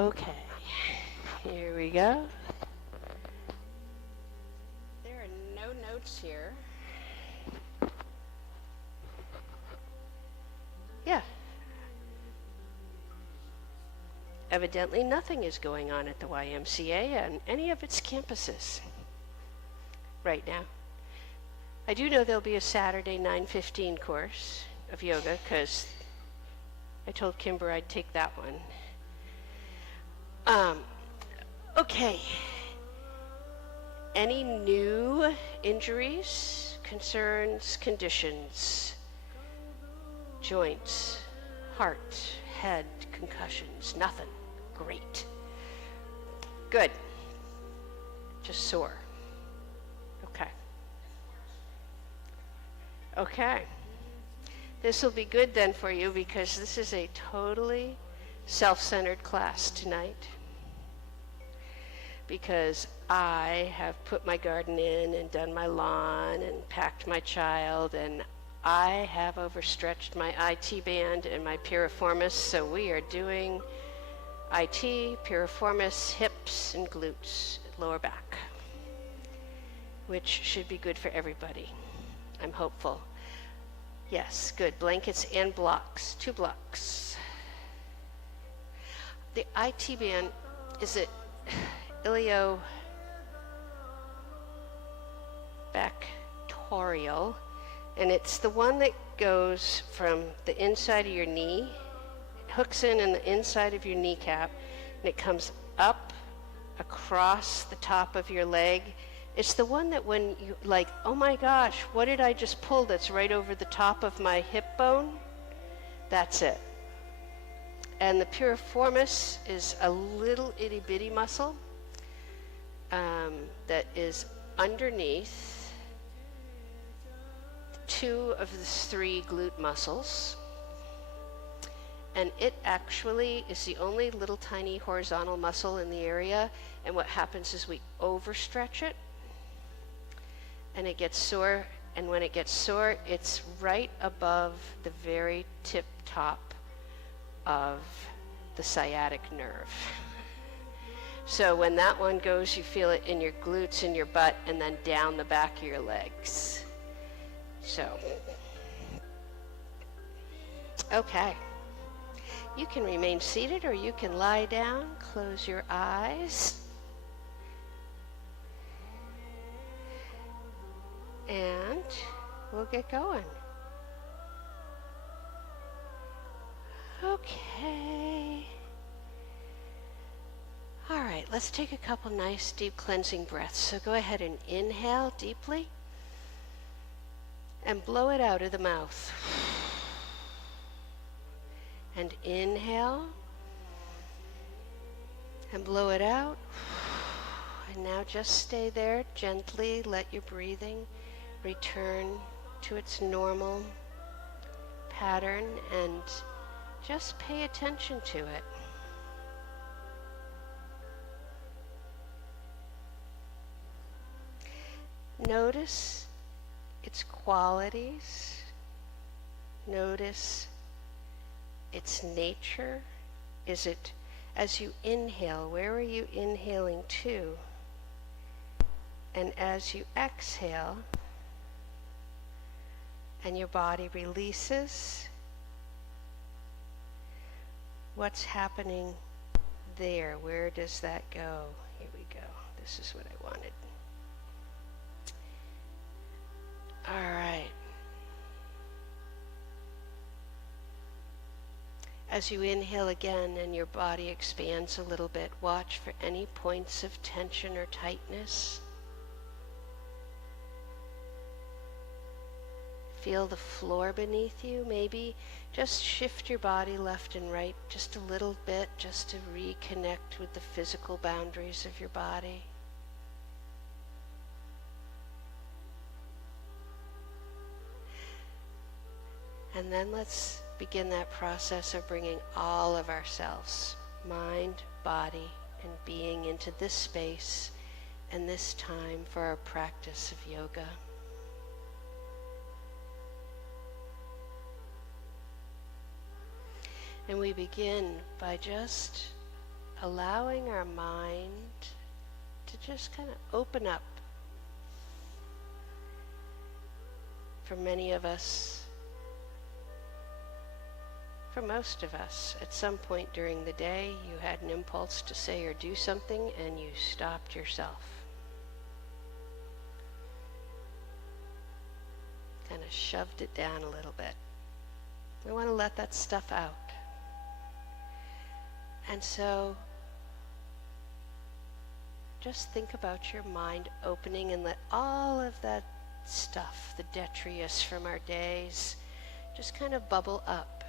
Okay, here we go. There are no notes here. Yeah. Evidently nothing is going on at the YMCA on any of its campuses right now. I do know there'll be a Saturday 9:15 course of yoga because I told Kimber I'd take that one. Okay. Any new injuries, concerns, conditions, joints, heart, head, concussions? Nothing. Great. Good. Just sore. Okay. Okay. This will be good then for you because this is a totally self-centered class tonight. Because I have put my garden in and done my lawn and packed my child, and I have overstretched my IT band and my piriformis, so we are doing IT, piriformis, hips, and glutes, lower back, which should be good for everybody. I'm hopeful. Yes, good. Blankets and blocks, 2 blocks. The IT band, is it iliobacterial, and it's the one that goes from the inside of your knee, it hooks in the inside of your kneecap, and it comes up across the top of your leg. It's the one that when you like, oh my gosh, what did I just pull that's right over the top of my hip bone? That's it. And the piriformis is a little itty bitty muscle that is underneath 2 of the 3 glute muscles. And it actually is the only little tiny horizontal muscle in the area. And what happens is we overstretch it and it gets sore. And when it gets sore, it's right above the very tip top of the sciatic nerve. So when that one goes, you feel it in your glutes, in your butt, and then down the back of your legs. So, okay. You can remain seated or you can lie down, close your eyes. And we'll get going. Okay. All right, let's take a couple nice deep cleansing breaths. So go ahead and inhale deeply and blow it out of the mouth. And inhale and blow it out. And now just stay there gently. Let your breathing return to its normal pattern and just pay attention to it. Notice its qualities. Notice its nature. Is it, as you inhale, where are you inhaling to? And as you exhale, and your body releases, what's happening there? Where does that go? Here we go. This is what I wanted. All right. As you inhale again and your body expands a little bit, watch for any points of tension or tightness. Feel the floor beneath you. Maybe just shift your body left and right just a little bit, just to reconnect with the physical boundaries of your body. And then let's begin that process of bringing all of ourselves, mind, body, and being into this space and this time for our practice of yoga. And we begin by just allowing our mind to just kind of open up. For many of us, for most of us, at some point during the day, you had an impulse to say or do something and you stopped yourself. Kind of shoved it down a little bit. We want to let that stuff out. And so just think about your mind opening and let all of that stuff, the detritus from our days, just kind of bubble up.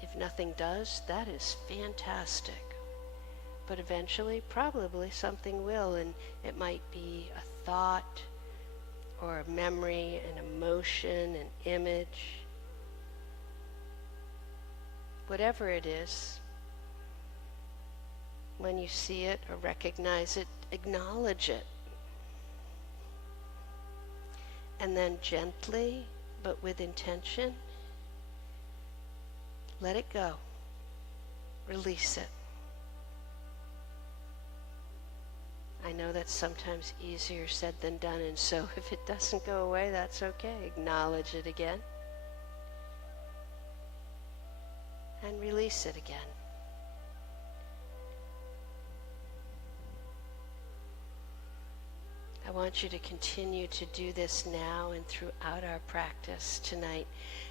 If nothing does, that is fantastic. But eventually, probably something will, and it might be a thought or a memory, an emotion, an image. Whatever it is, when you see it or recognize it, acknowledge it. And then gently, but with intention, let it go. Release it. I know that's sometimes easier said than done, and so if it doesn't go away, that's okay. Acknowledge it again. And release it again. I want you to continue to do this now and throughout our practice tonight.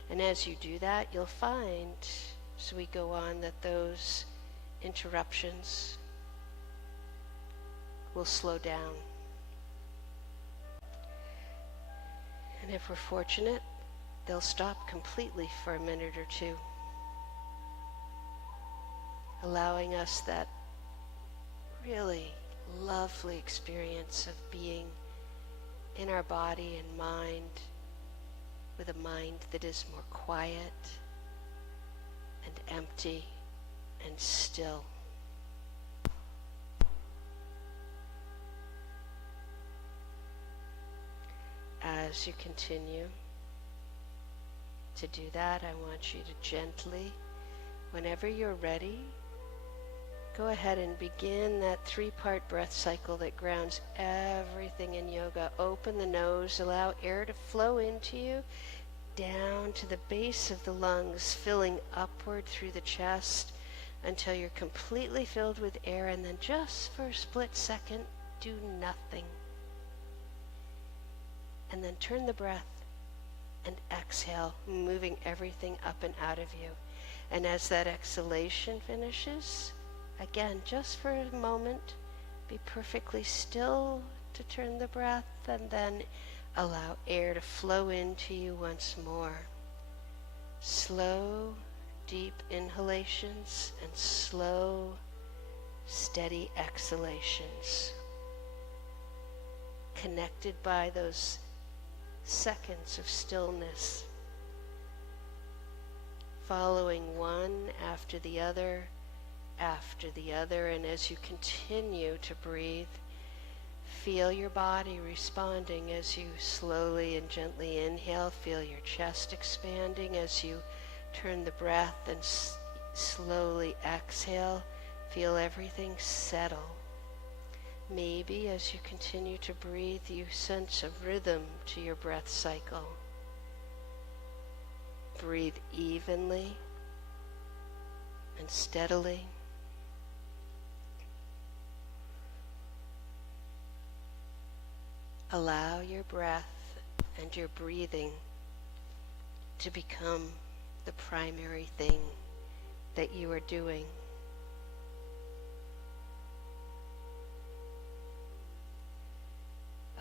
And as you do that, you'll find, as we go on, that those interruptions will slow down. And if we're fortunate, they'll stop completely for a minute or two, allowing us that really lovely experience of being in our body and mind with a mind that is more quiet and empty and still. As you continue to do that, I want you to gently, whenever you're ready, go ahead and begin that 3-part breath cycle that grounds everything in yoga. Open the nose, allow air to flow into you, down to the base of the lungs, filling upward through the chest until you're completely filled with air, and then just for a split second, do nothing. And then turn the breath and exhale, moving everything up and out of you. And as that exhalation finishes, again, just for a moment, be perfectly still to turn the breath, and then allow air to flow into you once more. Slow, deep inhalations and slow, steady exhalations, connected by those seconds of stillness, following one after the other, and as you continue to breathe, feel your body responding as you slowly and gently inhale. Feel your chest expanding as you turn the breath, and slowly exhale. Feel everything settle. Maybe as you continue to breathe, you sense a rhythm to your breath cycle. Breathe evenly and steadily. Allow your breath and your breathing to become the primary thing that you are doing.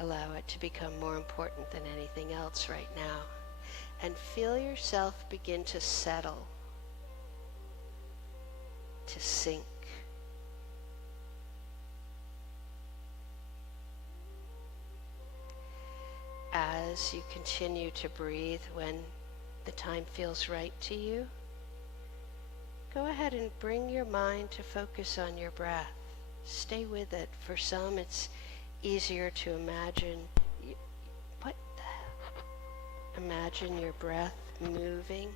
Allow it to become more important than anything else right now. And feel yourself begin to settle, to sink. As you continue to breathe, when the time feels right to you, go ahead and bring your mind to focus on your breath. Stay with it. For some, it's easier to imagine. Imagine your breath moving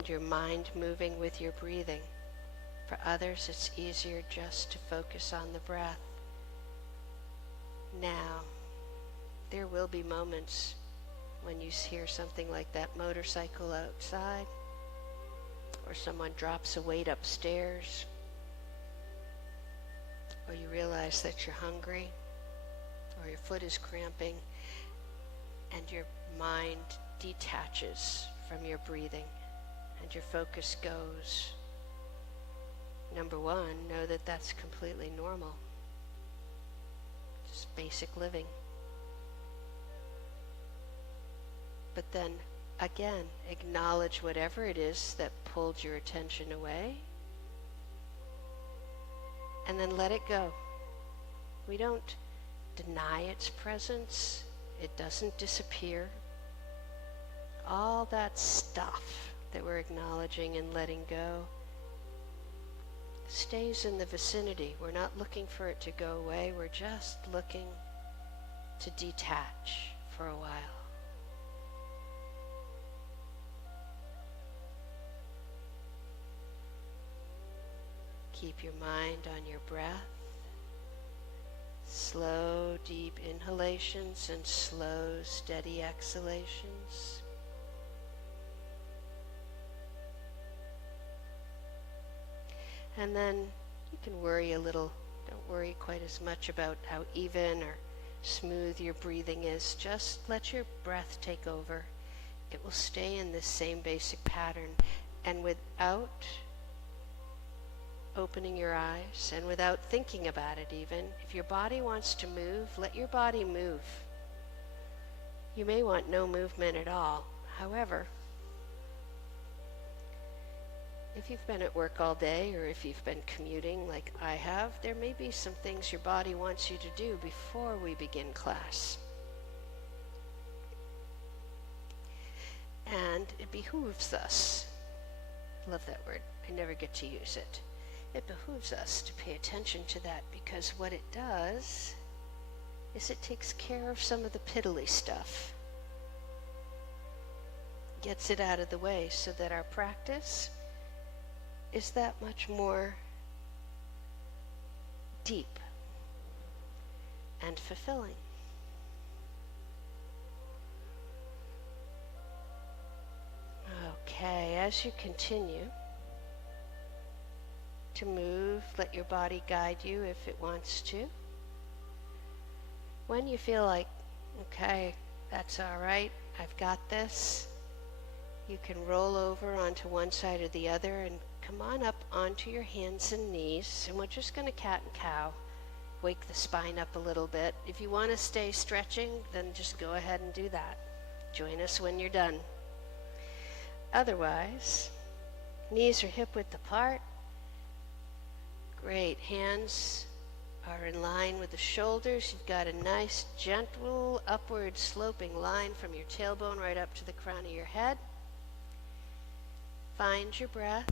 and your mind moving with your breathing. For others, it's easier just to focus on the breath. Now, there will be moments when you hear something like that motorcycle outside, or someone drops a weight upstairs, or you realize that you're hungry, or your foot is cramping, and your mind detaches from your breathing, and your focus goes. Number one, know that that's completely normal. Just basic living. But then, again, acknowledge whatever it is that pulled your attention away, and then let it go. We don't deny its presence. It doesn't disappear. All that stuff that we're acknowledging and letting go stays in the vicinity. We're not looking for it to go away. We're just looking to detach for a while. Keep your mind on your breath. Slow, deep inhalations and slow, steady exhalations. And then you can worry a little. Don't worry quite as much about how even or smooth your breathing is. Just let your breath take over. It will stay in this same basic pattern. And without opening your eyes and without thinking about it even, if your body wants to move, let your body move. You may want no movement at all. However, if you've been at work all day or if you've been commuting like I have, there may be some things your body wants you to do before we begin class. And it behooves us. I love that word. I never get to use it. It behooves us to pay attention to that, because what it does is it takes care of some of the piddly stuff. Gets it out of the way so that our practice is that much more deep and fulfilling. Okay, as you continue to move, let your body guide you if it wants to. When you feel like, okay, that's all right, I've got this, you can roll over onto one side or the other and come on up onto your hands and knees, and we're just going to cat and cow. Wake the spine up a little bit. If you want to stay stretching, then just go ahead and do that. Join us when you're done. Otherwise, knees are hip-width apart. Great. Hands are in line with the shoulders. You've got a nice, gentle, upward sloping line from your tailbone right up to the crown of your head. Find your breath.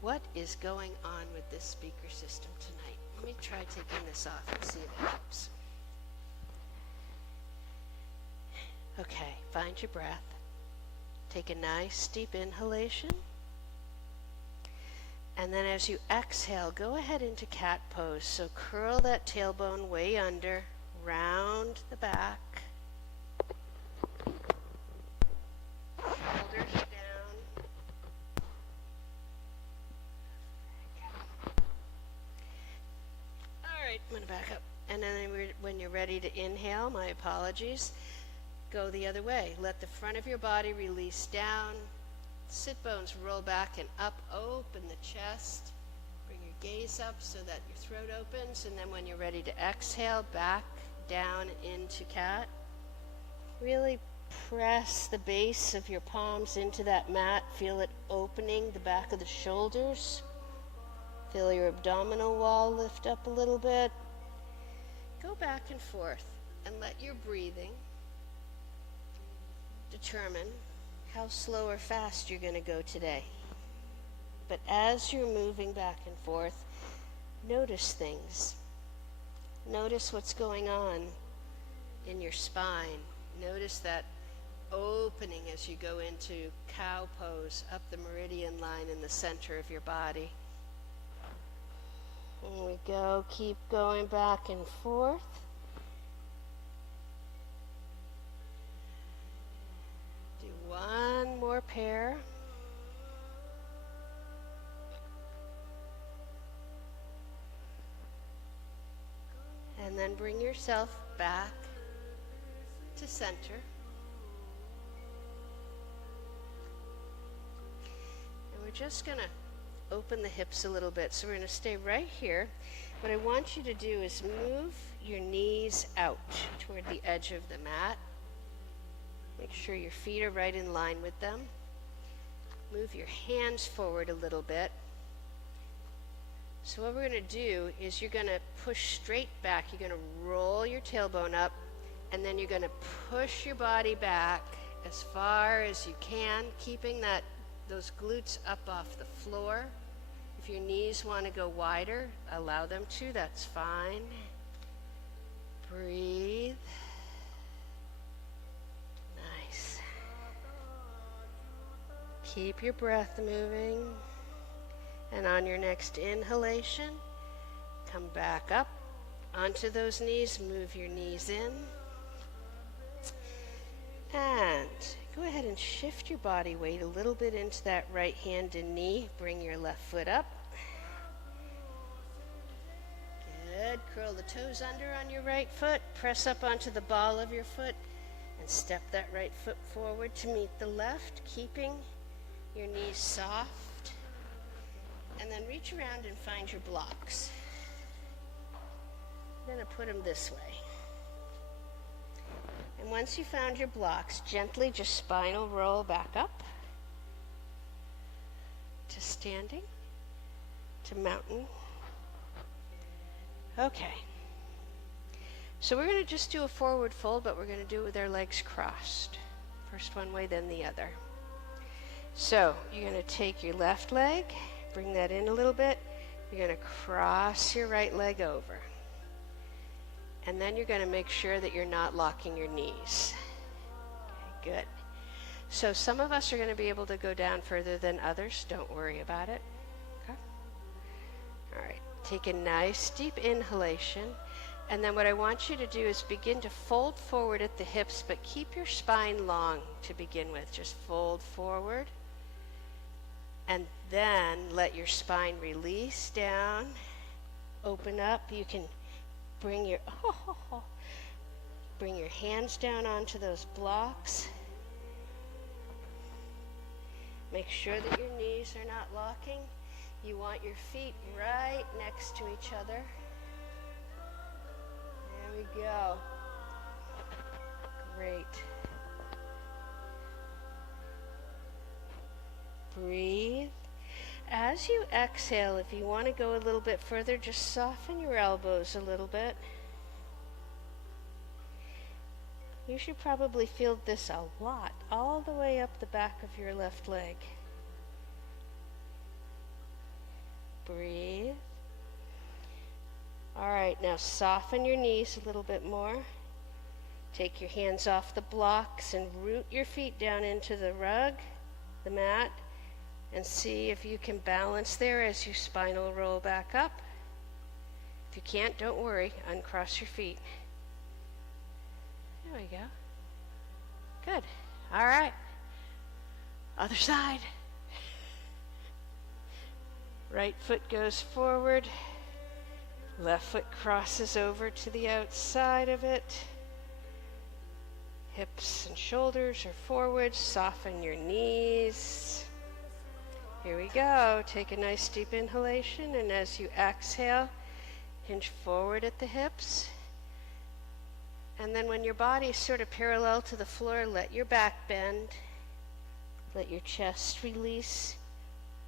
What is going on with this speaker system tonight? Let me try taking this off and see if it helps. Okay, find your breath. Take a nice deep inhalation. And then as you exhale, go ahead into cat pose. So curl that tailbone way under, round the back. Shoulders down. All right, I'm going to back up. And then when you're ready to inhale, my apologies, go the other way. Let the front of your body release down. Sit bones roll back and up, open the chest. Bring your gaze up so that your throat opens, and then when you're ready to exhale, back down into cat. Really press the base of your palms into that mat. Feel it opening the back of the shoulders. Feel your abdominal wall lift up a little bit. Go back and forth and let your breathing determine how slow or fast you're going to go today. But as you're moving back and forth, notice things. Notice what's going on in your spine. Notice that opening as you go into cow pose up the meridian line in the center of your body. Here we go. Keep going back and forth. Do one more pair. And then bring yourself back to center. And we're just going to open the hips a little bit. So we're going to stay right here. What I want you to do is move your knees out toward the edge of the mat. Make sure your feet are right in line with them. Move your hands forward a little bit. So what we're going to do is you're going to push straight back. You're going to roll your tailbone up, and then you're going to push your body back as far as you can, keeping those glutes up off the floor. If your knees want to go wider, allow them to. That's fine. Breathe. Nice. Keep your breath moving. And on your next inhalation, come back up onto those knees. Move your knees in. And go ahead and shift your body weight a little bit into that right hand and knee. Bring your left foot up. Good. Curl the toes under on your right foot. Press up onto the ball of your foot and step that right foot forward to meet the left, keeping your knees soft. And then reach around and find your blocks. I'm going to put them this way. And once you found your blocks, gently just spinal roll back up to standing, to mountain. Okay. So we're going to just do a forward fold, but we're going to do it with our legs crossed. First one way, then the other. So you're going to take your left leg, bring that in a little bit. You're going to cross your right leg over. And then you're going to make sure that you're not locking your knees. Okay, good. So some of us are going to be able to go down further than others. Don't worry about it. Okay? All right. Take a nice deep inhalation. And then what I want you to do is begin to fold forward at the hips, but keep your spine long to begin with. Just fold forward. And then let your spine release down, open up. You can bring your hands down onto those blocks. Make sure that your knees are not locking. You want your feet right next to each other. There we go. Great. Breathe. As you exhale, if you want to go a little bit further, just soften your elbows a little bit. You should probably feel this a lot, all the way up the back of your left leg. Breathe. All right, now soften your knees a little bit more. Take your hands off the blocks and root your feet down into the rug, the mat. And see if you can balance there as you spinal roll back up. If you can't, don't worry. Uncross your feet. There we go. Good. All right. Other side. Right foot goes forward. Left foot crosses over to the outside of it. Hips and shoulders are forward. Soften your knees. Here we go. Take a nice deep inhalation, and as you exhale, hinge forward at the hips. And then when your body is sort of parallel to the floor, let your back bend. Let your chest release.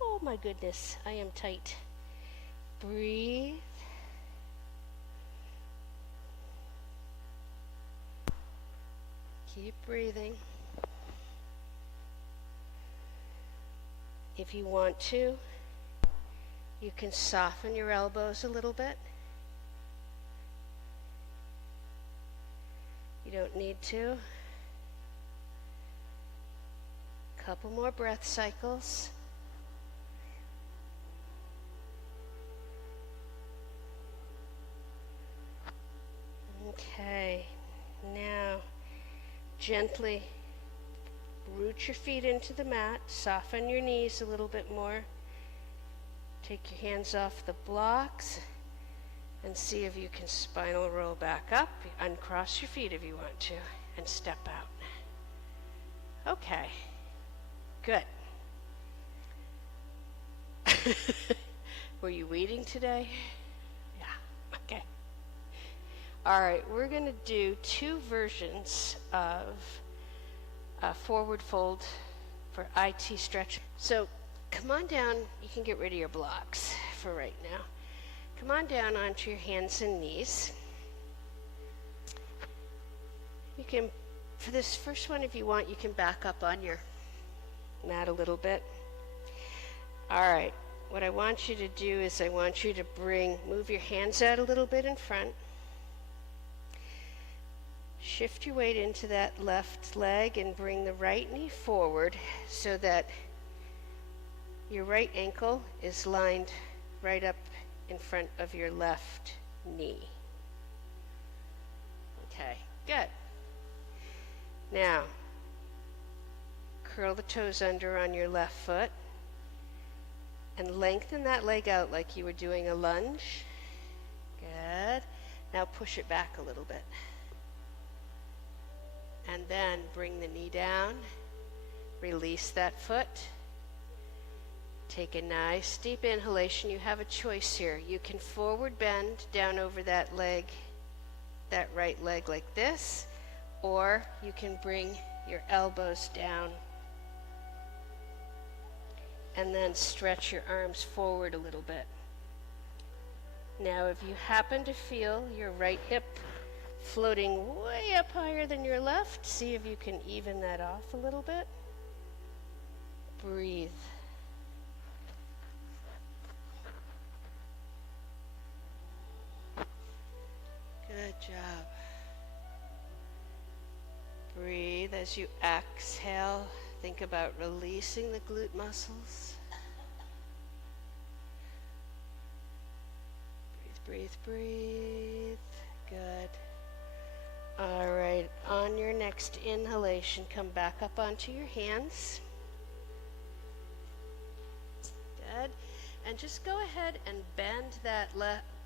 Oh my goodness, I am tight. Breathe. Keep breathing. If you want to, you can soften your elbows a little bit. You don't need to. Couple more breath cycles. Okay, now gently root your feet into the mat, soften your knees a little bit more. Take your hands off the blocks and see if you can spinal roll back up. Uncross your feet if you want to and step out. Okay, good. Were you weeding today? Yeah, okay. All right, we're going to do two versions of forward fold for IT stretch. So come on down. You can get rid of your blocks for right now. Come on down onto your hands and knees. You can, for this first one, if you want, you can back up on your mat a little bit. All right, what I want you to do is I want you to move your hands out a little bit in front. Shift your weight into that left leg and bring the right knee forward so that your right ankle is lined right up in front of your left knee. Okay, good. Now, curl the toes under on your left foot and lengthen that leg out like you were doing a lunge. Good. Now push it back a little bit. And then bring the knee down, release that foot. Take a nice deep inhalation. You have a choice here. You can forward bend down over that leg, that right leg like this, or you can bring your elbows down and then stretch your arms forward a little bit. Now, if you happen to feel your right hip floating way up higher than your left, see if you can even that off a little bit. Breathe. Good job. Breathe as you exhale. Think about releasing the glute muscles. Breathe, breathe, breathe. Good. All right, on your next inhalation, come back up onto your hands. Good. And just go ahead and bend that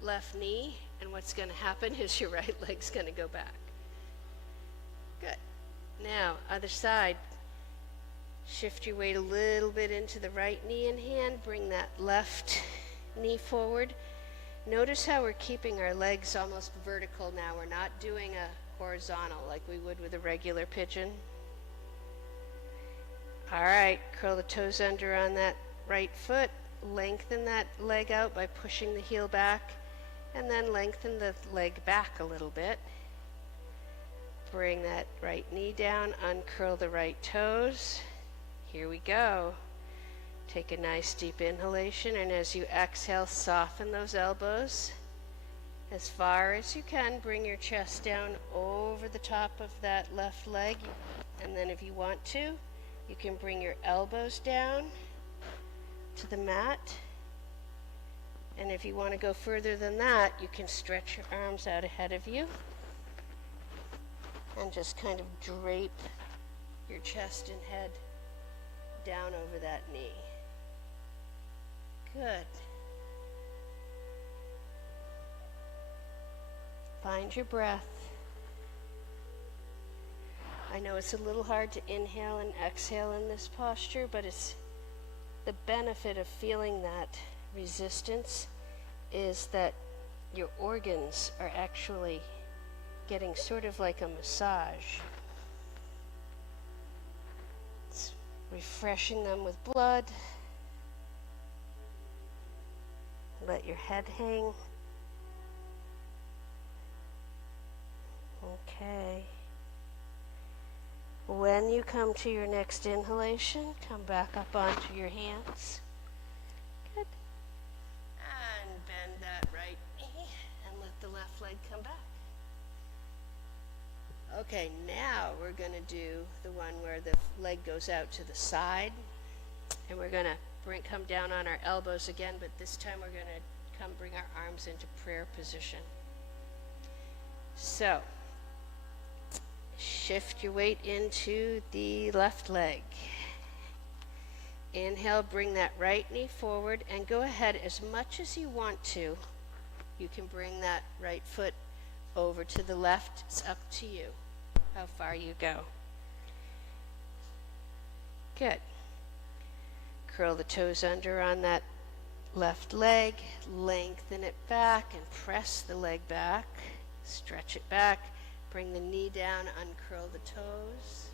left knee, and what's going to happen is your right leg's going to go back. Good. Now, other side. Shift your weight a little bit into the right knee and hand. Bring that left knee forward. Notice how we're keeping our legs almost vertical now. We're not doing a horizontal like we would with a regular pigeon. All right, curl the toes under on that right foot. Lengthen that leg out by pushing the heel back, and then lengthen the leg back a little bit. Bring that right knee down, uncurl the right toes. Here we go. Take a nice deep inhalation, and as you exhale, soften those elbows as far as you can. Bring your chest down over the top of that left leg, and then if you want to, you can bring your elbows down to the mat. And if you want to go further than that, you can stretch your arms out ahead of you and just kind of drape your chest and head down over that knee. Good. Find your breath. I know it's a little hard to inhale and exhale in this posture, but it's the benefit of feeling that resistance is that your organs are actually getting sort of like a massage. It's refreshing them with blood. Let your head hang. Okay. When you come to your next inhalation, come back up onto your hands. Good. And bend that right knee and let the left leg come back. Okay, now we're going to do the one where the leg goes out to the side. And we're going to come down on our elbows again, but this time we're going to bring our arms into prayer position. So, shift your weight into the left leg. Inhale, bring that right knee forward, and go ahead as much as you want to. You can bring that right foot over to the left. It's up to you how far you go. Good. Curl the toes under on that left leg, lengthen it back and press the leg back, stretch it back, bring the knee down, uncurl the toes.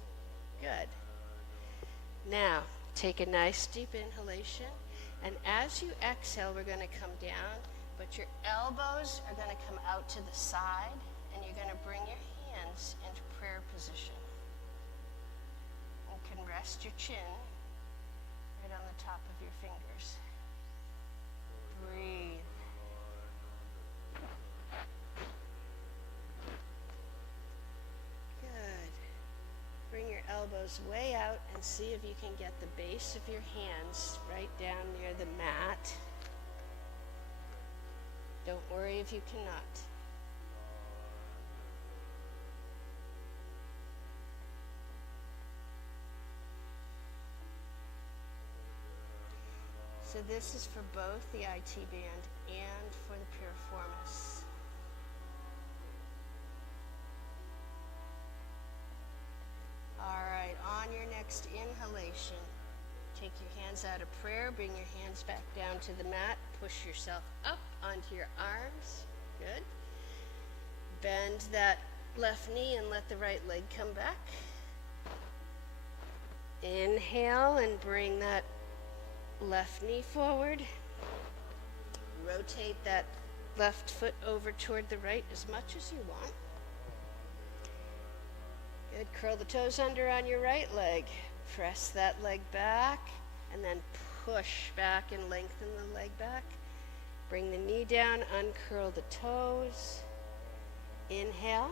Good. Now, take a nice deep inhalation, and as you exhale, we're going to come down, but your elbows are going to come out to the side, and you're going to bring your hands into prayer position. You can rest your chin right on the top of your fingers. Breathe. Good. Bring your elbows way out and see if you can get the base of your hands right down near the mat. Don't worry if you cannot. So this is for both the IT band and for the piriformis. All right, on your next inhalation, take your hands out of prayer, bring your hands back down to the mat, push yourself up onto your arms. Good. Bend that left knee and let the right leg come back. Inhale and bring that left knee forward. Rotate that left foot over toward the right as much as you want. Good. Curl the toes under on your right leg. Press that leg back and then push back and lengthen the leg back. Bring the knee down, uncurl the toes. Inhale.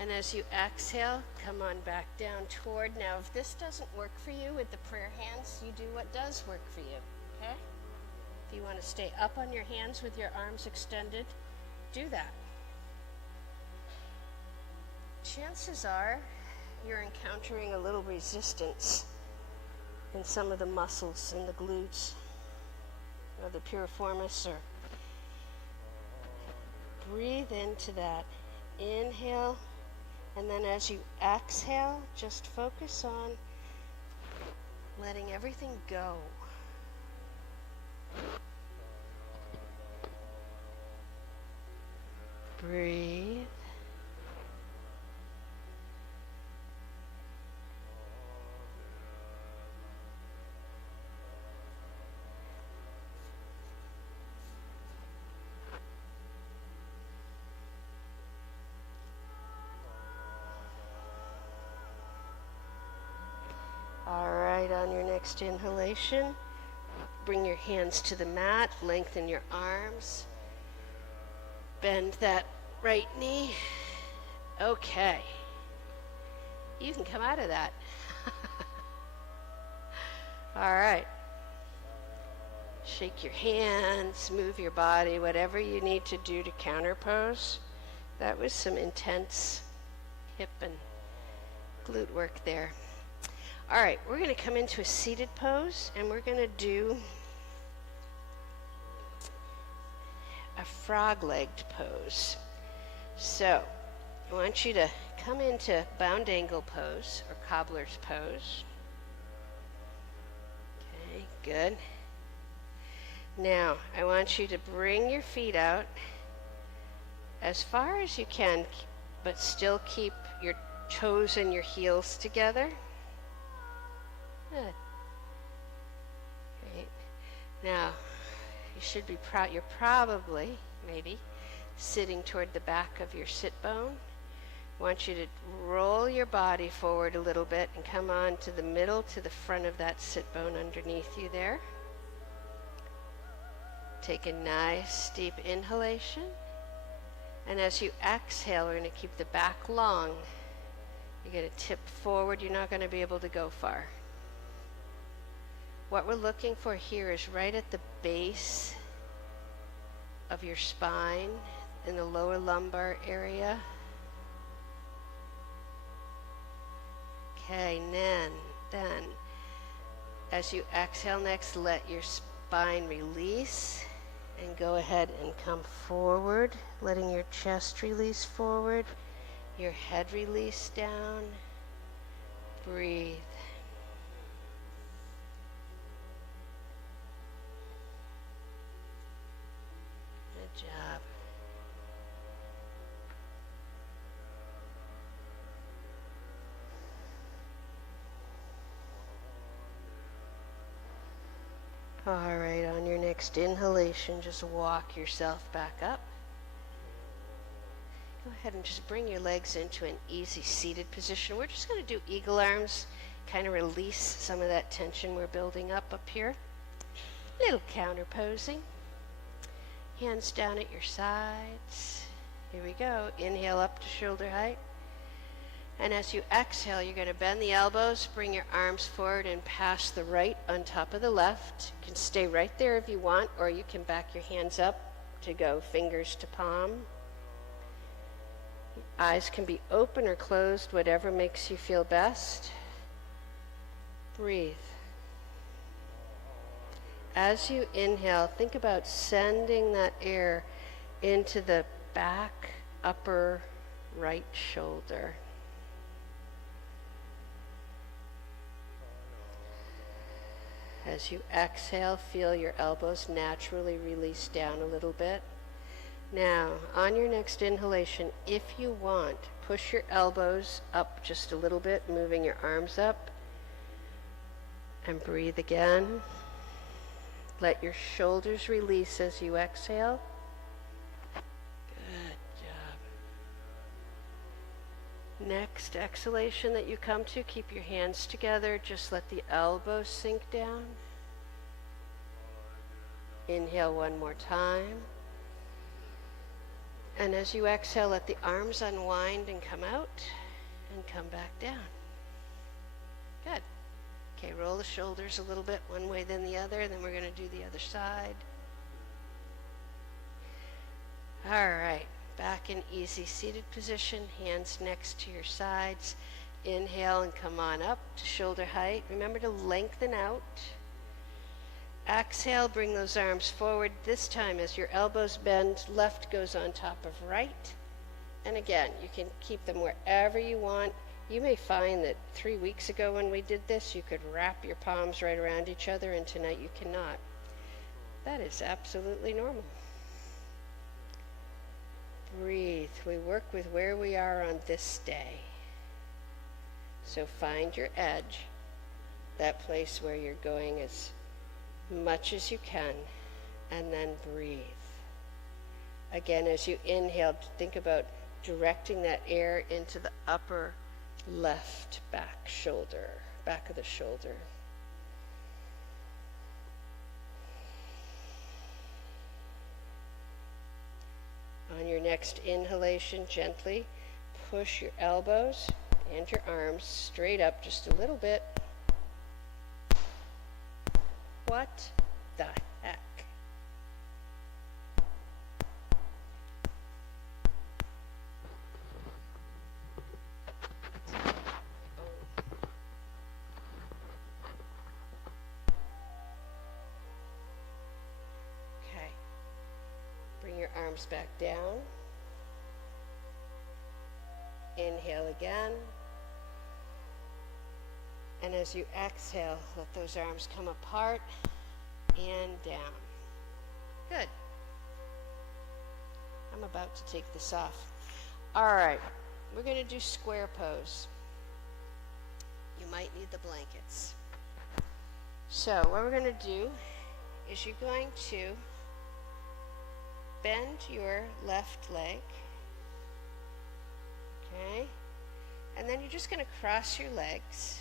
And as you exhale, come on back down toward. Now, if this doesn't work for you with the prayer hands, you do what does work for you, okay? If you want to stay up on your hands with your arms extended, do that. Chances are you're encountering a little resistance in some of the muscles in the glutes or the piriformis. Or breathe into that. Inhale. And then as you exhale, just focus on letting everything go. Breathe. All right, on your next inhalation, bring your hands to the mat, lengthen your arms, bend that right knee. Okay, you can come out of that. All right, shake your hands, move your body, whatever you need to do to counter pose. That was some intense hip and glute work there. All right, we're going to come into a seated pose, and we're going to do a frog-legged pose. So I want you to come into bound angle pose or cobbler's pose. Okay, good. Now I want you to bring your feet out as far as you can, but still keep your toes and your heels together. Good. Great. Now, you should be you're probably, maybe, sitting toward the back of your sit bone. I want you to roll your body forward a little bit and come on to the middle, to the front of that sit bone underneath you there. Take a nice deep inhalation And as you exhale, we're going to keep the back long. You're going to tip forward. You're not going to be able to go far. What we're looking for here is right at the base of your spine in the lower lumbar area. Okay, then as you exhale next, let your spine release and go ahead and come forward, letting your chest release forward, your head release down. Breathe. Good job. All right, on your next inhalation, just walk yourself back up. Go ahead and just bring your legs into an easy seated position. We're just going to do eagle arms, kind of release some of that tension we're building up here. Little counter posing. Hands down at your sides. Here we go. Inhale up to shoulder height. And as you exhale, you're going to bend the elbows, bring your arms forward and pass the right on top of the left. You can stay right there if you want, or you can back your hands up to go fingers to palm. Eyes can be open or closed, whatever makes you feel best. Breathe. As you inhale, think about sending that air into the back upper right shoulder. As you exhale, feel your elbows naturally release down a little bit. Now, on your next inhalation, if you want, push your elbows up just a little bit, moving your arms up. And breathe again. Let your shoulders release as you exhale. Good job. Next exhalation that you come to, keep your hands together. Just let the elbows sink down. Inhale one more time. And as you exhale, let the arms unwind and come out and come back down. Good. Okay, roll the shoulders a little bit one way then the other, then we're going to do the other side. All right, back in easy seated position, hands next to your sides. Inhale and come on up to shoulder height. Remember to lengthen out. Exhale, bring those arms forward. This time as your elbows bend, left goes on top of right. And again, you can keep them wherever you want. You may find that 3 weeks ago when we did this, you could wrap your palms right around each other, and tonight you cannot. That is absolutely normal. Breathe. We work with where we are on this day. So find your edge, that place where you're going as much as you can, and then breathe. Again, as you inhale, think about directing that air into the upper left back shoulder, back of the shoulder. On your next inhalation, gently push your elbows and your arms straight up just a little bit. What the heck? Okay. Bring your arms back down. Inhale again. And as you exhale, let those arms come apart and down. Good. I'm about to take this off. All right, we're going to do square pose. You might need the blankets. So what we're going to do is you're going to bend your left leg. Okay? And then you're just going to cross your legs.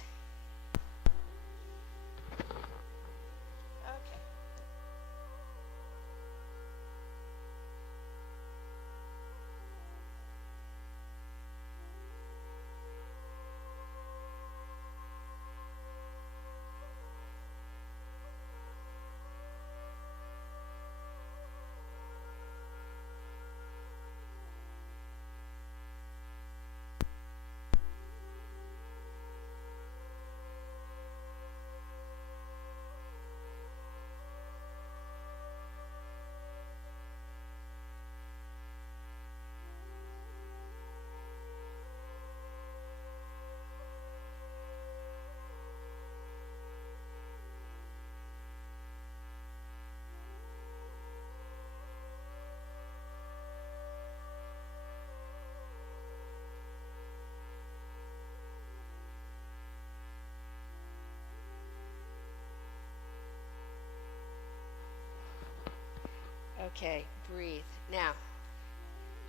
Okay, breathe. Now,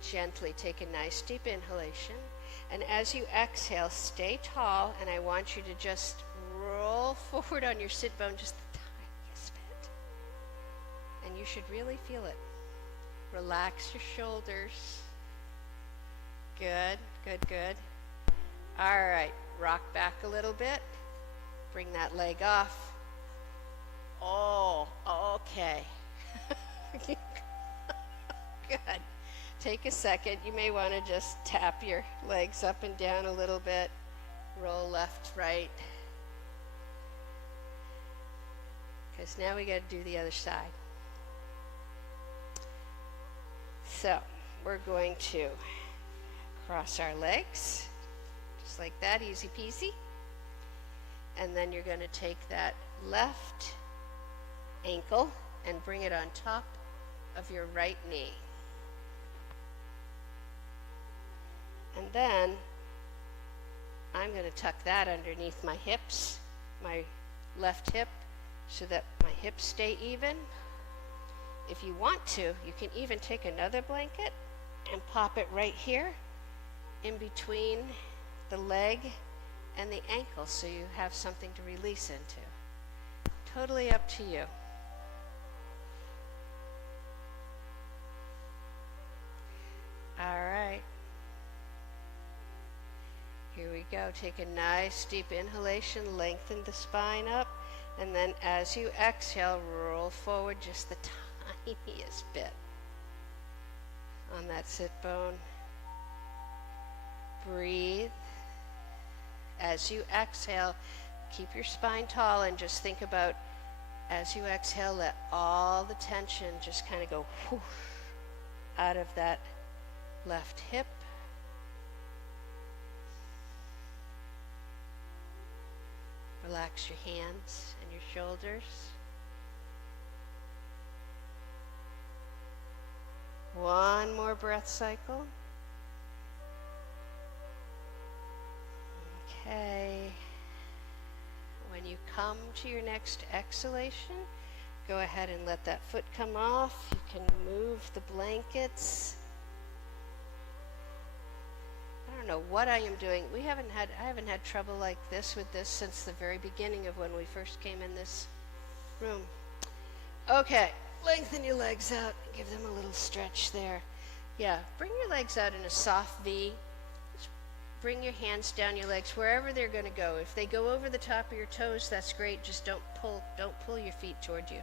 gently take a nice deep inhalation. And as you exhale, stay tall, and I want you to just roll forward on your sit bone just the tiniest bit. And you should really feel it. Relax your shoulders. Good, good, good. All right, rock back a little bit. Bring that leg off. Oh, okay. Good. Take a second. You may want to just tap your legs up and down a little bit. Roll left, right. Because now we got to do the other side. So we're going to cross our legs, just like that, easy peasy. And then you're going to take that left ankle and bring it on top of your right knee. And then I'm going to tuck that underneath my hips, my left hip, so that my hips stay even. If you want to, you can even take another blanket and pop it right here in between the leg and the ankle so you have something to release into. Totally up to you. All right. Here we go. Take a nice deep inhalation, lengthen the spine up, and then as you exhale, roll forward just the tiniest bit on that sit bone. Breathe. As you exhale, keep your spine tall and just think about, as you exhale, let all the tension just kind of go whoosh out of that left hip. Relax your hands and your shoulders. One more breath cycle. Okay. When you come to your next exhalation, go ahead and let that foot come off. You can move the blankets. I don't know what I am doing. I haven't had trouble like this with this since the very beginning of when we first came in this room. Okay, lengthen your legs out. Give them a little stretch there. Yeah, bring your legs out in a soft V. Just bring your hands down your legs wherever they're going to go. If they go over the top of your toes, that's great. Just don't pull your feet toward you.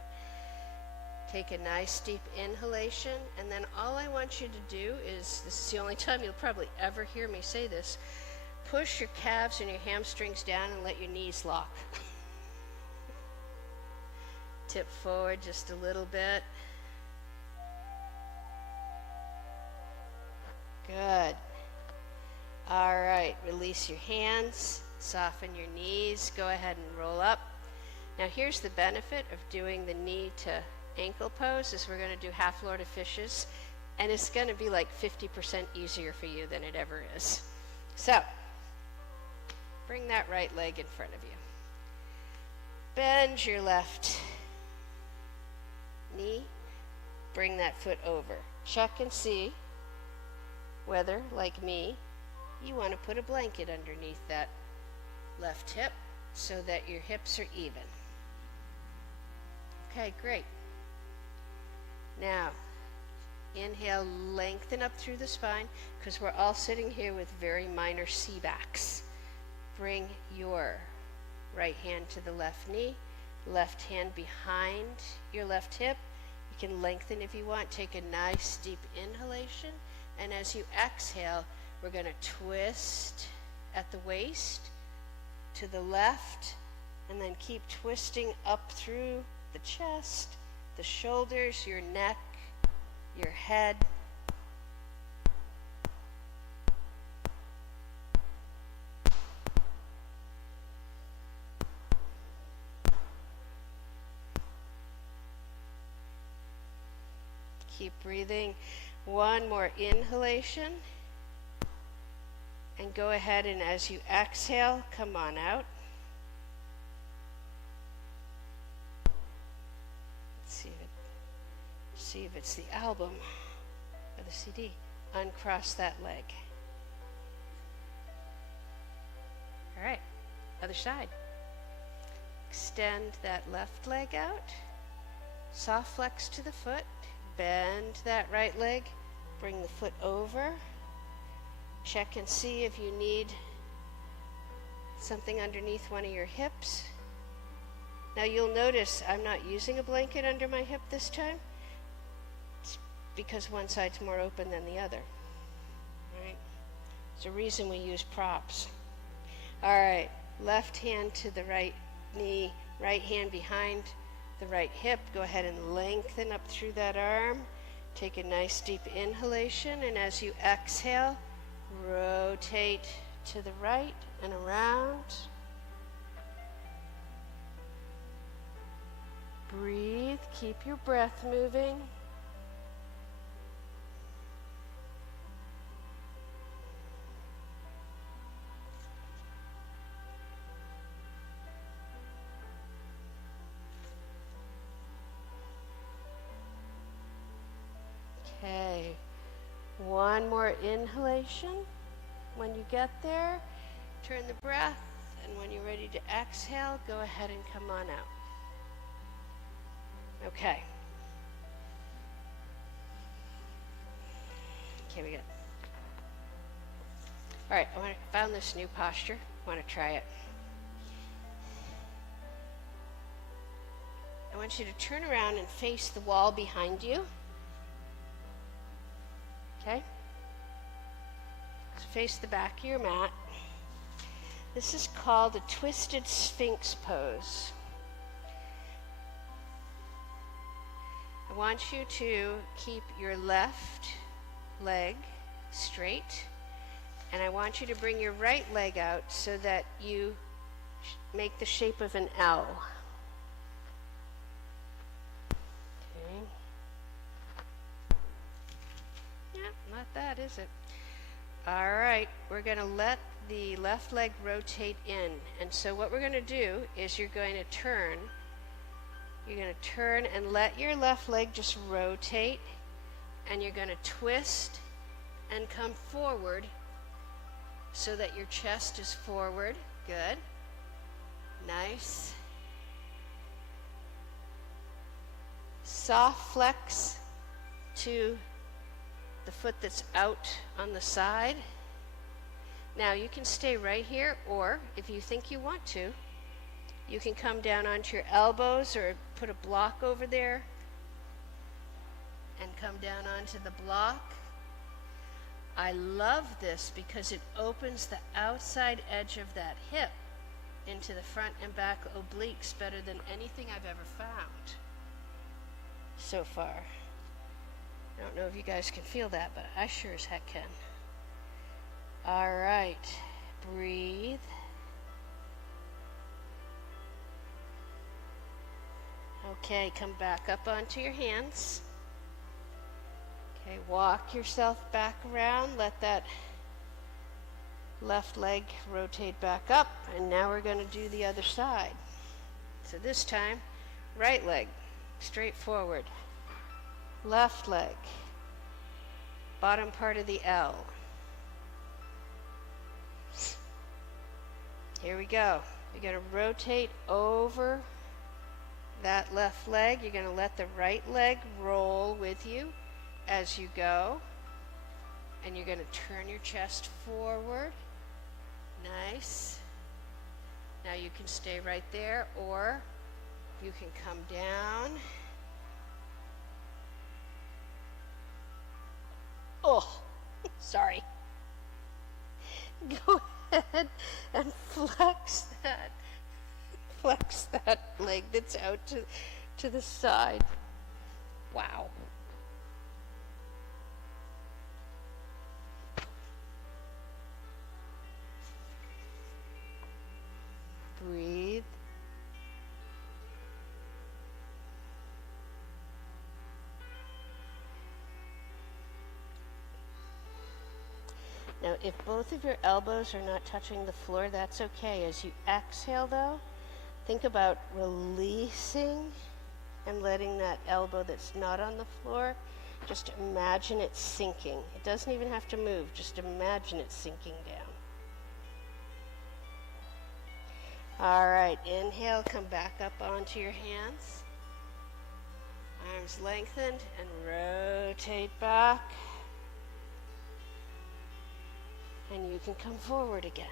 Take a nice deep inhalation, and then all I want you to do is, this is the only time you'll probably ever hear me say this, push your calves and your hamstrings down and let your knees lock. Tip forward just a little bit. Good. All right, release your hands, soften your knees, go ahead and roll up. Now here's the benefit of doing the knee to ankle pose, is we're going to do half lord of fishes, and it's going to be like 50% easier for you than it ever is. So bring that right leg in front of you. Bend your left knee. Bring that foot over. Check and see whether, like me, you want to put a blanket underneath that left hip so that your hips are even. Okay, great. Now, inhale, lengthen up through the spine, because we're all sitting here with very minor C-backs. Bring your right hand to the left knee, left hand behind your left hip. You can lengthen if you want. Take a nice deep inhalation, and as you exhale, we're going to twist at the waist to the left, and then keep twisting up through the chest, the shoulders, your neck, your head. Keep breathing. One more inhalation. And go ahead and as you exhale, come on out. see if it's the album or the CD. Uncross that leg. All right, other side. Extend that left leg out. Soft flex to the foot. Bend that right leg. Bring the foot over. Check and see if you need something underneath one of your hips. Now you'll notice I'm not using a blanket under my hip this time. It's because one side's more open than the other. All right? There's a reason we use props. All right, left hand to the right knee, right hand behind the right hip. Go ahead and lengthen up through that arm. Take a nice deep inhalation, and as you exhale, rotate to the right and around. Breathe, keep your breath moving. Okay, one more inhalation. When you get there, turn the breath, and when you're ready to exhale, go ahead and come on out. Okay. Okay, we got. All right, I found this new posture. I want to try it. I want you to turn around and face the wall behind you. Okay? So face the back of your mat. This is called a twisted sphinx pose. I want you to keep your left leg straight, and I want you to bring your right leg out so that you make the shape of an L. Okay. Yeah, not that, is it? All right, we're going to let the left leg rotate in, and so what we're going to do is you're going to turn. You're going to turn and let your left leg just rotate, and you're going to twist and come forward so that your chest is forward. Good. Nice. Soft flex to the foot that's out on the side. Now you can stay right here, or if you think you want to, you can come down onto your elbows or put a block over there and come down onto the block. I love this because it opens the outside edge of that hip into the front and back obliques better than anything I've ever found so far. I don't know if you guys can feel that, but I sure as heck can. All right, breathe. Okay, come back up onto your hands. Okay, walk yourself back around. Let that left leg rotate back up. And now we're going to do the other side. So this time, right leg, straight forward. Left leg, bottom part of the L. Here we go. You're going to rotate over that left leg. You're going to let the right leg roll with you as you go. And you're going to turn your chest forward. Nice. Now you can stay right there, or you can come down. Oh, sorry. Go ahead and flex that leg that's out to the side. Wow. Breathe. Now, if both of your elbows are not touching the floor, that's okay. As you exhale, though, think about releasing and letting that elbow that's not on the floor, just imagine it sinking. It doesn't even have to move, just imagine it sinking down. All right, inhale, come back up onto your hands. Arms lengthened and rotate back. And you can come forward again.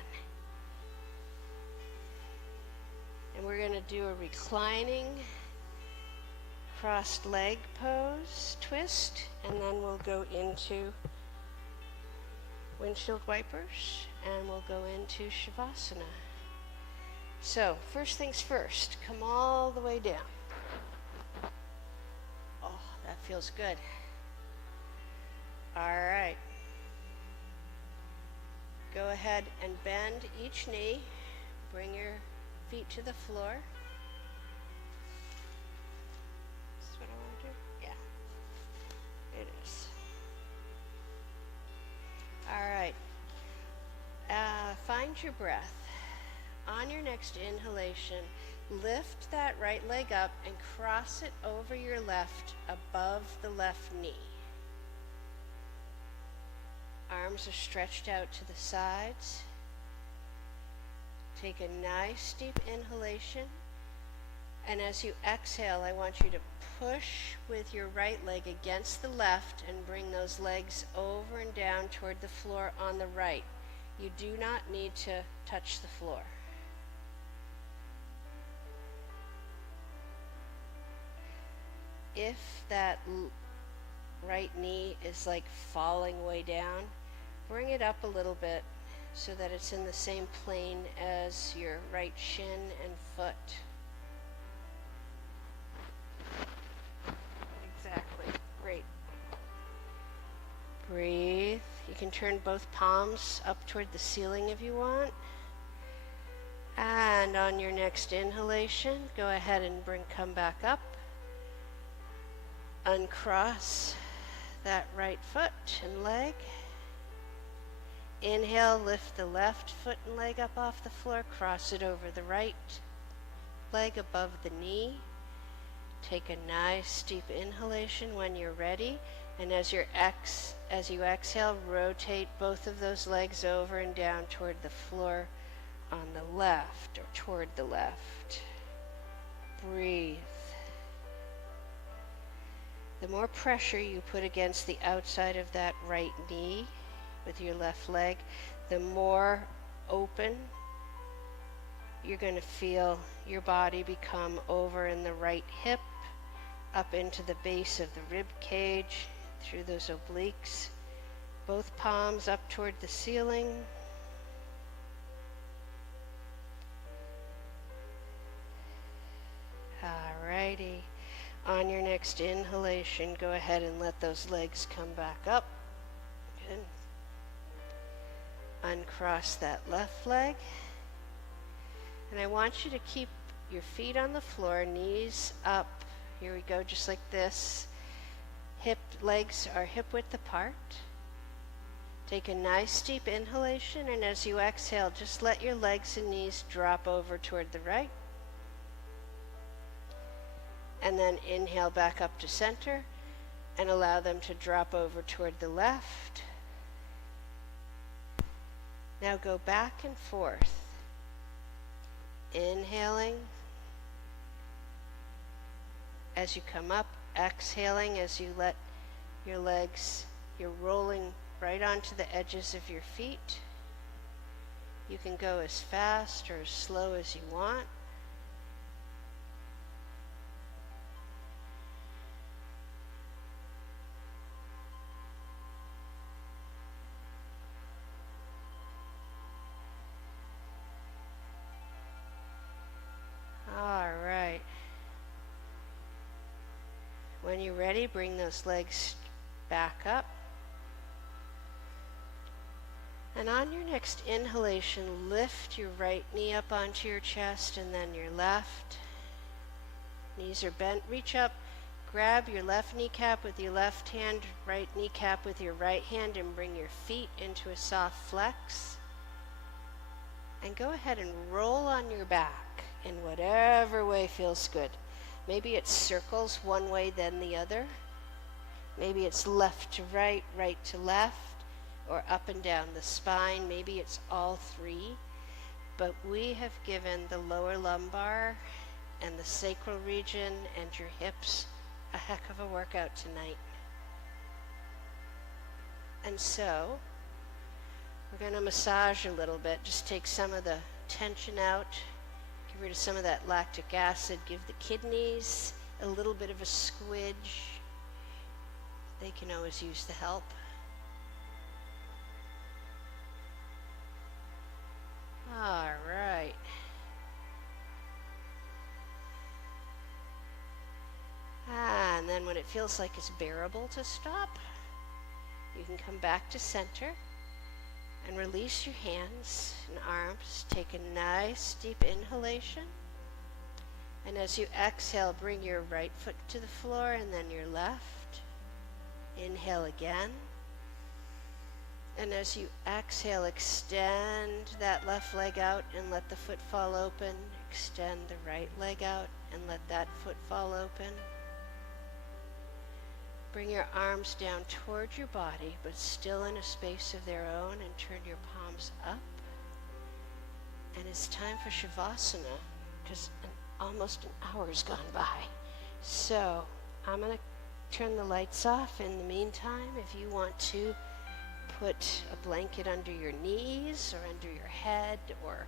And we're going to do a reclining crossed leg pose, twist, and then we'll go into windshield wipers, and we'll go into Shavasana. So, first things first, come all the way down. Oh, that feels good. All right. Go ahead and bend each knee. Bring your feet to the floor. Is this what I want to do? Yeah, it is. All right. Find your breath. On your next inhalation, lift that right leg up and cross it over your left above the left knee. Arms are stretched out to the sides. Take a nice deep inhalation. And as you exhale, I want you to push with your right leg against the left and bring those legs over and down toward the floor on the right. You do not need to touch the floor. If that right knee is like falling way down, bring it up a little bit so that it's in the same plane as your right shin and foot. Exactly. Great. Breathe. You can turn both palms up toward the ceiling if you want. And on your next inhalation, go ahead and come back up. Uncross that right foot and leg. Inhale, lift the left foot and leg up off the floor, cross it over the right leg above the knee. Take a nice deep inhalation when you're ready, and as you exhale, rotate both of those legs over and down toward the floor on the left, or toward the left. Breathe. The more pressure you put against the outside of that right knee with your left leg, the more open you're going to feel your body become over in the right hip, up into the base of the rib cage, through those obliques. Both palms up toward the ceiling. Alrighty. On your next inhalation, go ahead and let those legs come back up. Good. Uncross that left leg. And I want you to keep your feet on the floor, knees up. Here we go, just like this. Legs are hip width apart. Take a nice deep inhalation, and as you exhale, just let your legs and knees drop over toward the right. And then inhale back up to center and allow them to drop over toward the left. Now go back and forth. Inhaling as you come up, exhaling as you let your legs, you're rolling right onto the edges of your feet. You can go as fast or as slow as you want. When you're ready, bring those legs back up. And on your next inhalation, lift your right knee up onto your chest and then your left. Knees are bent. Reach up, grab your left kneecap with your left hand, right kneecap with your right hand, and bring your feet into a soft flex. And go ahead and roll on your back in whatever way feels good. Maybe it's circles one way then the other. Maybe it's left to right, right to left, or up and down the spine. Maybe it's all three. But we have given the lower lumbar and the sacral region and your hips a heck of a workout tonight. And so we're going to massage a little bit, just take some of the tension out, get rid of some of that lactic acid, give the kidneys a little bit of a squidge. They can always use the help. All right. And then when it feels like it's bearable to stop, you can come back to center and release your hands and arms. Take a nice deep inhalation. And as you exhale, bring your right foot to the floor and then your left. Inhale again. And as you exhale, extend that left leg out and let the foot fall open. Extend the right leg out and let that foot fall open. Bring your arms down towards your body, but still in a space of their own, and turn your palms up. And it's time for Shavasana, because almost an hour's gone by. So I'm going to turn the lights off. In the meantime, if you want to put a blanket under your knees or under your head, or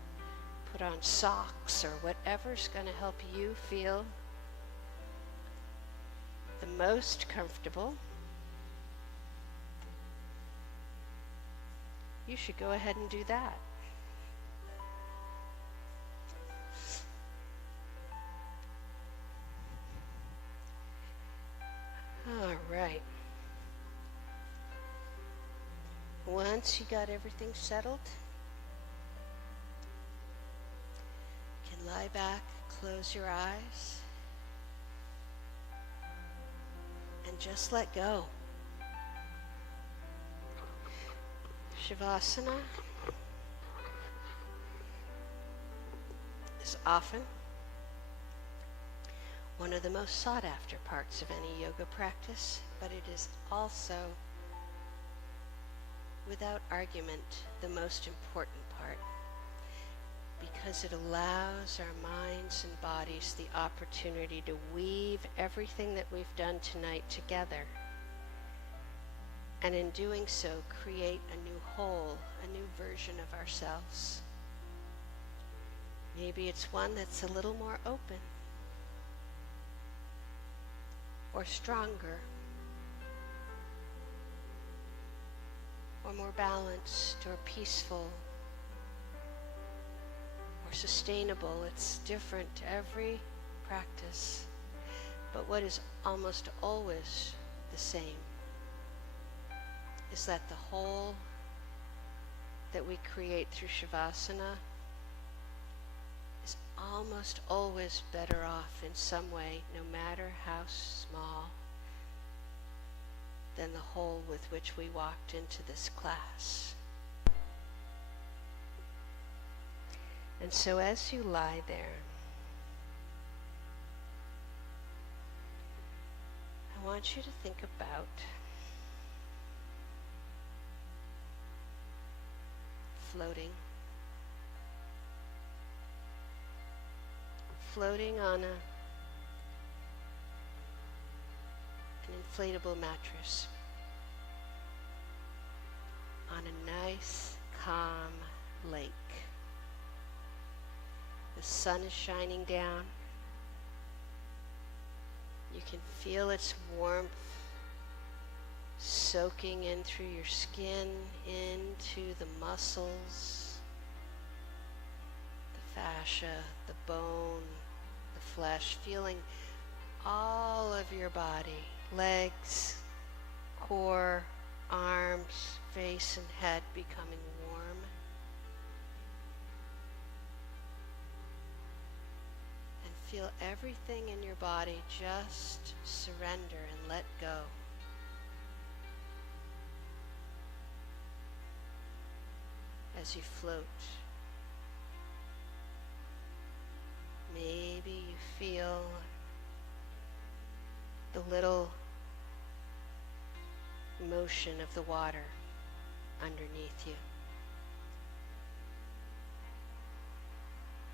put on socks, or whatever's going to help you feel the most comfortable, you should go ahead and do that. All right. Once you got everything settled, you can lie back, close your eyes, and just let go. Shavasana is often one of the most sought after parts of any yoga practice, but it is also, without argument, the most important part, because it allows our minds and bodies the opportunity to weave everything that we've done tonight together, and in doing so create a new whole, a new version of ourselves. Maybe it's one that's a little more open, or stronger, or more balanced, or peaceful, or sustainable. It's different every practice, but what is almost always the same is that the whole that we create through Shavasana is almost always better off in some way, no matter how small, than the whole with which we walked into this class. And so as you lie there, I want you to think about floating on an inflatable mattress on a nice, calm lake. The sun is shining down. You can feel its warmth soaking in through your skin, into the muscles, the fascia, the bone, the flesh, feeling all of your body, legs, core, arms, face, and head becoming warm. And feel everything in your body just surrender and let go. As you float, maybe you feel the little motion of the water underneath you.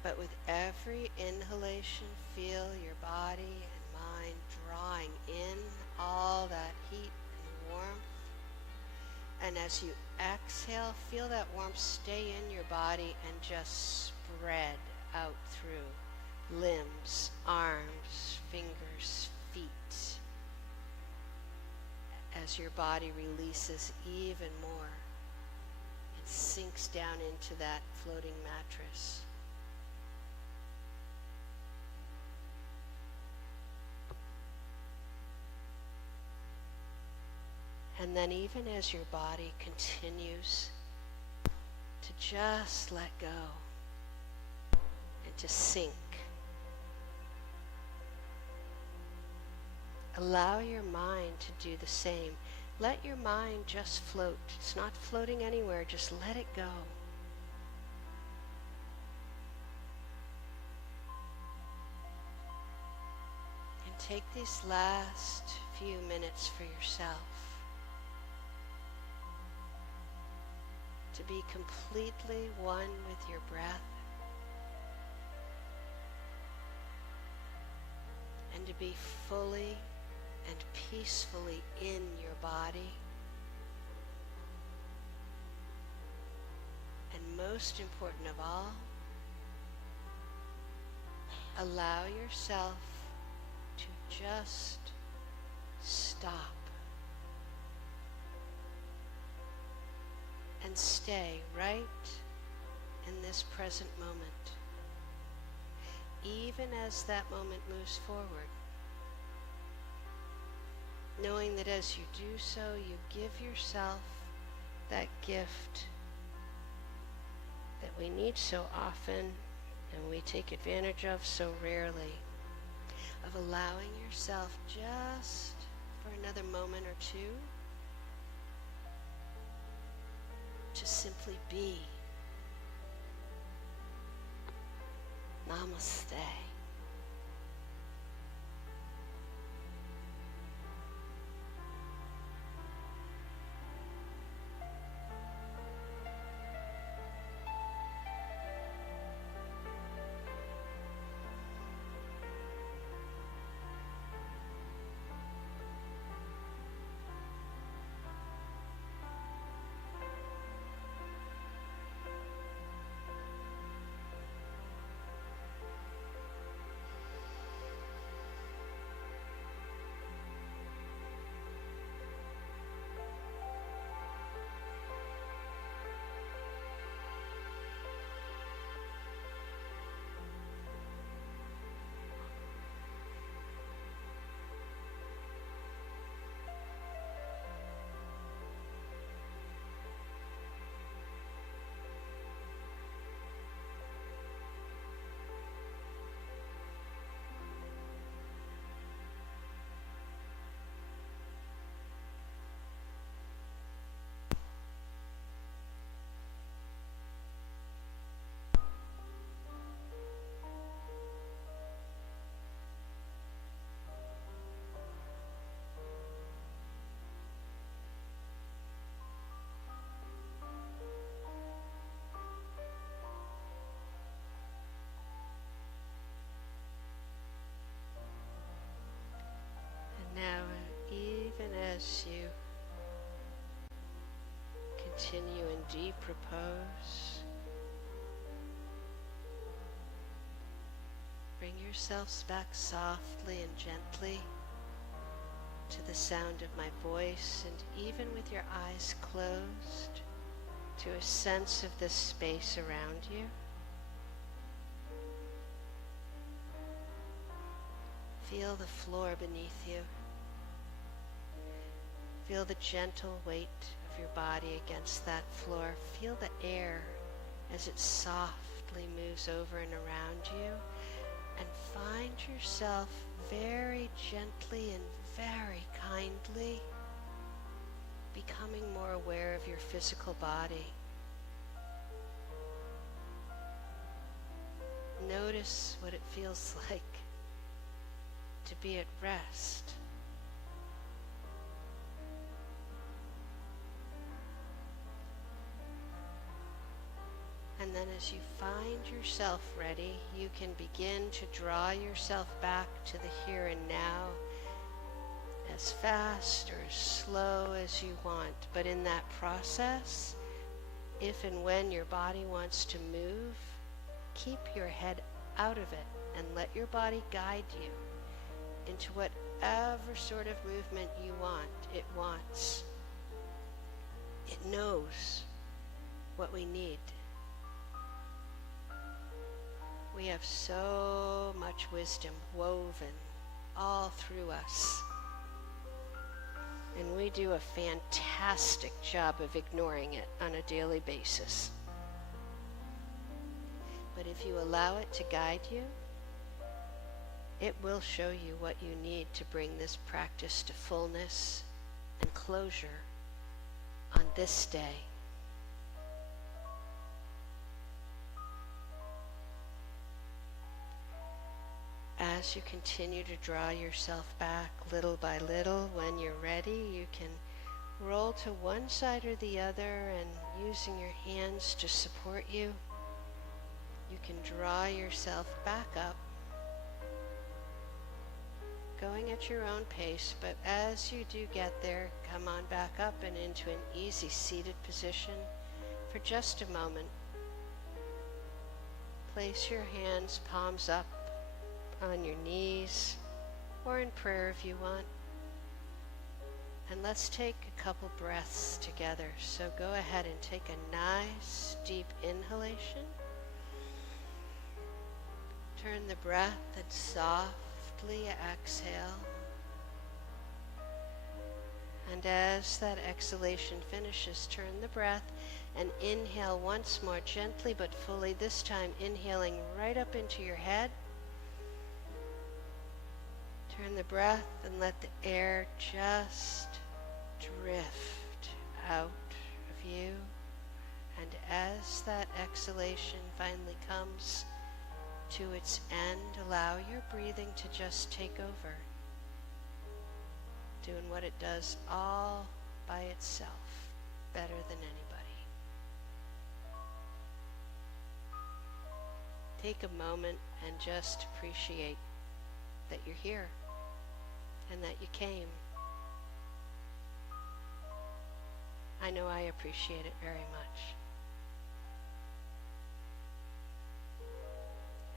But with every inhalation, feel your body and mind drawing in all that heat and warmth. And as you exhale, feel that warmth stay in your body and just spread out through limbs, arms, fingers, feet, as your body releases even more and sinks down into that floating mattress. And then even as your body continues to just let go and to sink, allow your mind to do the same. Let your mind just float. It's not floating anywhere, just let it go. And take these last few minutes for yourself to be completely one with your breath and to be fully and peacefully in your body. And most important of all, allow yourself to just stop and stay right in this present moment, even as that moment moves forward, knowing that as you do so, you give yourself that gift that we need so often and we take advantage of so rarely, of allowing yourself just for another moment or two to simply be. Namaste. Now, even as you continue in deep repose, bring yourselves back softly and gently to the sound of my voice, and even with your eyes closed, to a sense of the space around you. Feel the floor beneath you. Feel the gentle weight of your body against that floor. Feel the air as it softly moves over and around you. And find yourself very gently and very kindly becoming more aware of your physical body. Notice what it feels like to be at rest then as you find yourself ready, you can begin to draw yourself back to the here and now as fast or as slow as you want. But in that process, if and when your body wants to move, keep your head out of it and let your body guide you into whatever sort of movement you want. It wants. It knows what we need. We have so much wisdom woven all through us. And we do a fantastic job of ignoring it on a daily basis. But if you allow it to guide you, it will show you what you need to bring this practice to fullness and closure on this day. As you continue to draw yourself back little by little, when you're ready, you can roll to one side or the other, and using your hands to support you, you can draw yourself back up, going at your own pace. But as you do get there, come on back up and into an easy seated position for just a moment. Place your hands palms up on your knees, or in prayer if you want. And let's take a couple breaths together. So go ahead and take a nice deep inhalation. Turn the breath and softly exhale. And as that exhalation finishes, turn the breath and inhale once more, gently but fully, this time inhaling right up into your head. Turn the breath and let the air just drift out of you. And as that exhalation finally comes to its end, allow your breathing to just take over, doing what it does all by itself, better than anybody. Take a moment and just appreciate that you're here and that you came. I know I appreciate it very much.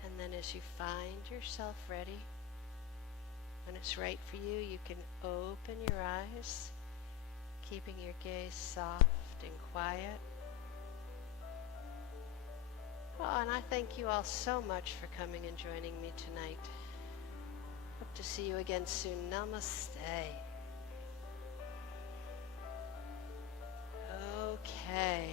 And then as you find yourself ready, when it's right for you, you can open your eyes, keeping your gaze soft and quiet. Oh, and I thank you all so much for coming and joining me tonight. Hope to see you again soon. Namaste. Okay.